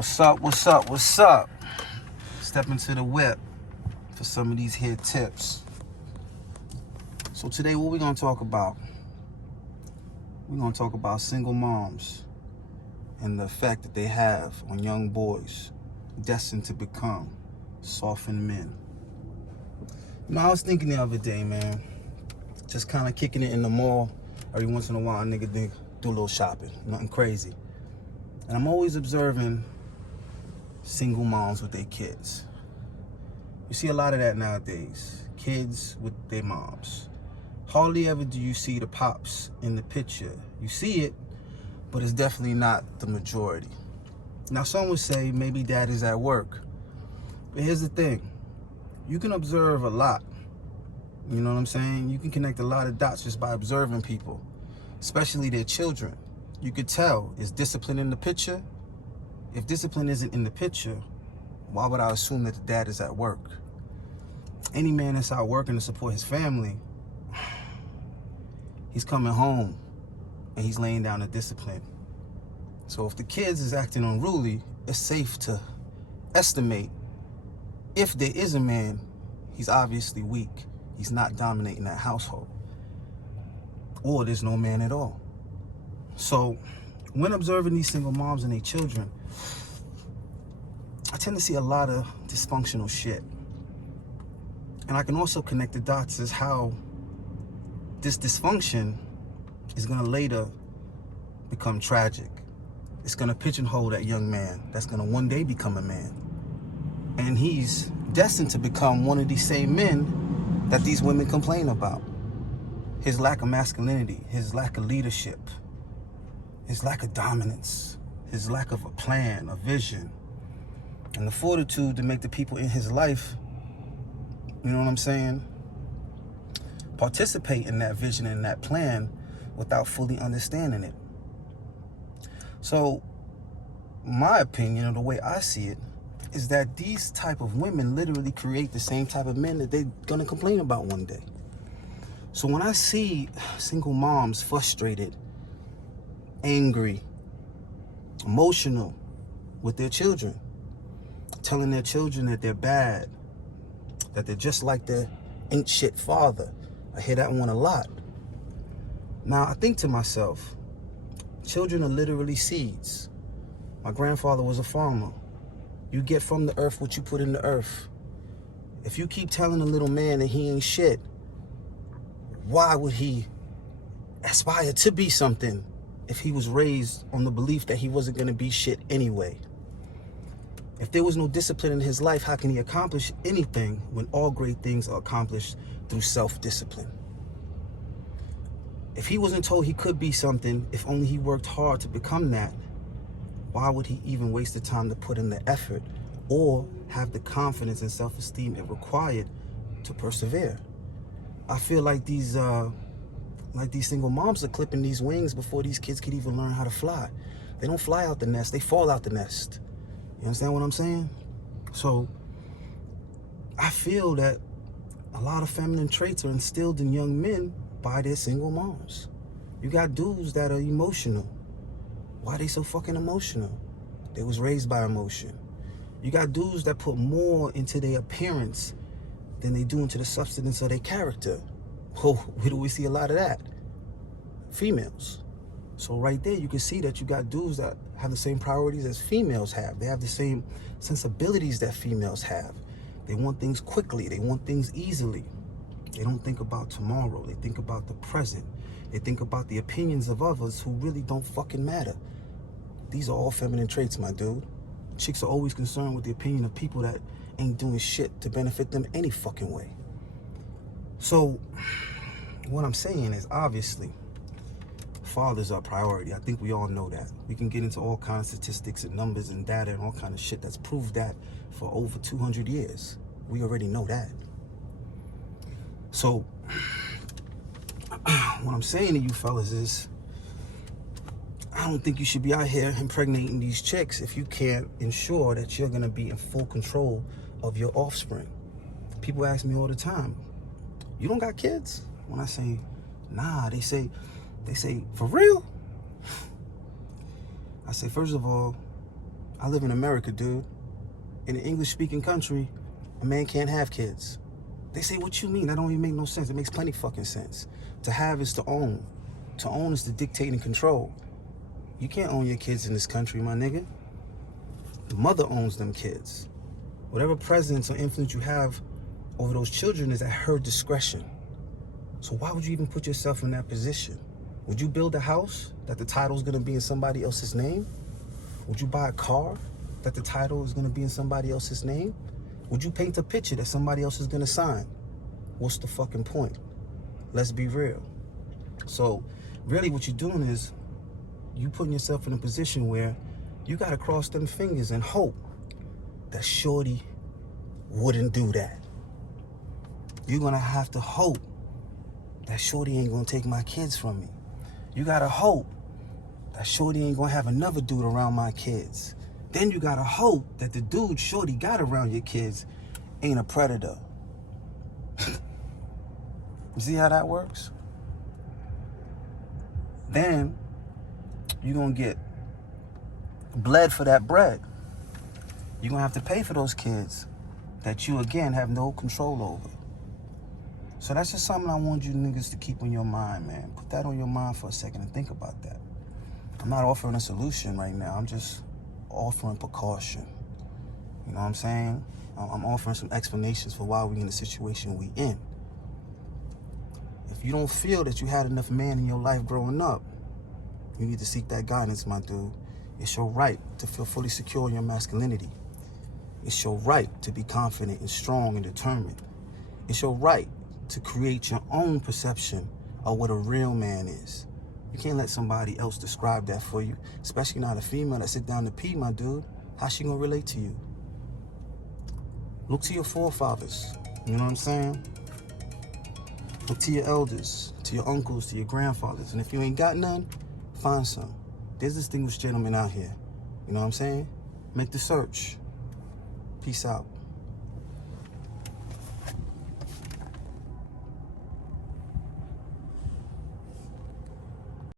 What's up, what's up, what's up? Step into the whip for some of these here tips. So today, what we're going to talk about? We're going to talk about single moms and the effect that they have on young boys destined to become softened men. You know, I was thinking the other day, man, just kind of kicking it in the mall. Every once in a while, a nigga do a little shopping, nothing crazy. And I'm always observing single moms with their kids. You see a lot of that nowadays. Kids with their moms. Hardly ever do you see the pops in the picture. You see it, but it's definitely not the majority. Now, some would say maybe dad is at work. But here's the thing. You can observe a lot. You know what I'm saying? You can connect a lot of dots just by observing people, especially their children. You could tell, is discipline in the picture? If discipline isn't in the picture, why would I assume that the dad is at work? Any man that's out working to support his family, he's coming home and he's laying down the discipline. So if the kids is acting unruly, it's safe to estimate if there is a man, he's obviously weak. He's not dominating that household. Or there's no man at all. So when observing these single moms and their children, I tend to see a lot of dysfunctional shit. And I can also connect the dots as how this dysfunction is going to later become tragic. It's going to pigeonhole that young man that's going to one day become a man. And he's destined to become one of these same men that these women complain about. His lack of masculinity, his lack of leadership, his lack of dominance, his lack of a plan, a vision, and the fortitude to make the people in his life, you know what I'm saying, participate in that vision and that plan without fully understanding it. So my opinion, or the way I see it, is that these type of women literally create the same type of men that they're gonna complain about one day. So when I see single moms frustrated, angry, emotional with their children, telling their children that they're bad, that they're just like their ain't shit father. I hear that one a lot. Now, I think to myself, children are literally seeds. My grandfather was a farmer. You get from the earth what you put in the earth. If you keep telling a little man that he ain't shit, why would he aspire to be something if he was raised on the belief that he wasn't going to be shit anyway? If there was no discipline in his life, how can he accomplish anything when all great things are accomplished through self-discipline? If he wasn't told he could be something, if only he worked hard to become that, why would he even waste the time to put in the effort or have the confidence and self-esteem it required to persevere? I feel like these single moms are clipping these wings before these kids could even learn how to fly. They don't fly out the nest, they fall out the nest. You understand what I'm saying? So I feel that a lot of feminine traits are instilled in young men by their single moms. You got dudes that are emotional. Why are they so fucking emotional? They was raised by emotion. You got dudes that put more into their appearance than they do into the substance of their character. Oh, where do we see a lot of that? Females. So right there, you can see that you got dudes that have the same priorities as females have. They have the same sensibilities that females have. They want things quickly. They want things easily. They don't think about tomorrow. They think about the present. They think about the opinions of others who really don't fucking matter. These are all feminine traits, my dude. Chicks are always concerned with the opinion of people that ain't doing shit to benefit them any fucking way. So what I'm saying is, obviously, fathers are priority. I think we all know that. We can get into all kinds of statistics and numbers and data and all kind of shit that's proved that for over 200 years. We already know that. So what I'm saying to you fellas is, I don't think you should be out here impregnating these chicks if you can't ensure that you're going to be in full control of your offspring. People ask me all the time, you don't got kids? When I say, nah, they say, for real? I say, first of all, I live in America, dude. In an English-speaking country, a man can't have kids. They say, what you mean? That don't even make no sense. It makes plenty fucking sense. To have is to own. To own is to dictate and control. You can't own your kids in this country, my nigga. The mother owns them kids. Whatever presence or influence you have over those children is at her discretion. So why would you even put yourself in that position? Would you build a house that the title is going to be in somebody else's name? Would you buy a car that the title is going to be in somebody else's name? Would you paint a picture that somebody else is going to sign? What's the fucking point? Let's be real. So really what you're doing is you putting yourself in a position where you got to cross them fingers and hope that shorty wouldn't do that. You're going to have to hope that shorty ain't going to take my kids from me. You got to hope that shorty ain't going to have another dude around my kids. Then you got to hope that the dude shorty got around your kids ain't a predator. You see how that works? Then you're going to get bled for that bread. You're going to have to pay for those kids that you, again, have no control over. So that's just something I want you niggas to keep on your mind, man. Put that on your mind for a second and think about that. I'm not offering a solution right now. I'm just offering precaution. You know what I'm saying? I'm offering some explanations for why we in the situation we in. If you don't feel that you had enough man in your life growing up, you need to seek that guidance, my dude. It's your right to feel fully secure in your masculinity. It's your right to be confident and strong and determined. It's your right to create your own perception of what a real man is. You can't let somebody else describe that for you, especially not a female that sit down to pee, my dude. How's she gonna relate to you? Look to your forefathers, you know what I'm saying? Look to your elders, to your uncles, to your grandfathers. And if you ain't got none, find some. There's distinguished gentlemen out here, you know what I'm saying? Make the search. Peace out.